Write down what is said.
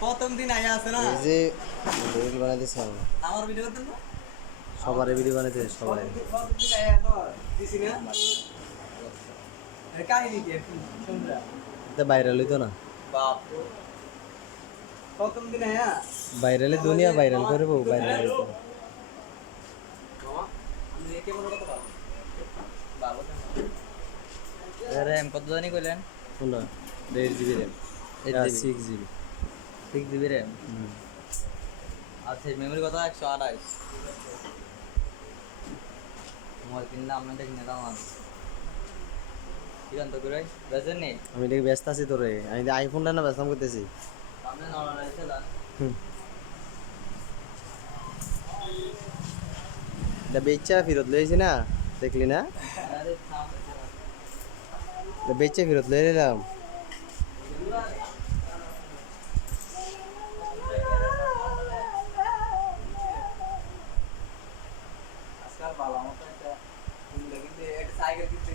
প্রথম দিন আয়া আছে না এই যে রিল বানাইতেছে আমার ভিডিও করতেন না সবার ভিডিও বানাইতেছে সবাই প্রথম দিন আয়া তো দিছি না কাহিনী কি একটু শুনরা এটা ভাইরাল হইতো না বাপ প্রথম দিন আয়া ভাইরালে দুনিয়া ভাইরাল করব ভাইরাল হইতো মামা আমি রেখে বড় কথা পাবো বাবু র্যাম কত জানি কইলেন শুনো 1.5 GB RAM 8 6 GB 6 GB RAM আচ্ছা মেমরি কত 128 মোবাইল কিনলে আপনাদের কিনে দাম আছে ঠিক আছে তো করে বেজেন নেই আমি দেখি ব্যস্ত আছি তোরে আমি আইফোনটা না ব্যস্ত করতেছি আপনি নরমাল আছে না এটা বেচা ফেরত লইছি না দেখলি না আরে থাম এটা বেচা ফেরত লই নিলাম আজকাল ভালো আমার তো একটা সাইকেল কিনতে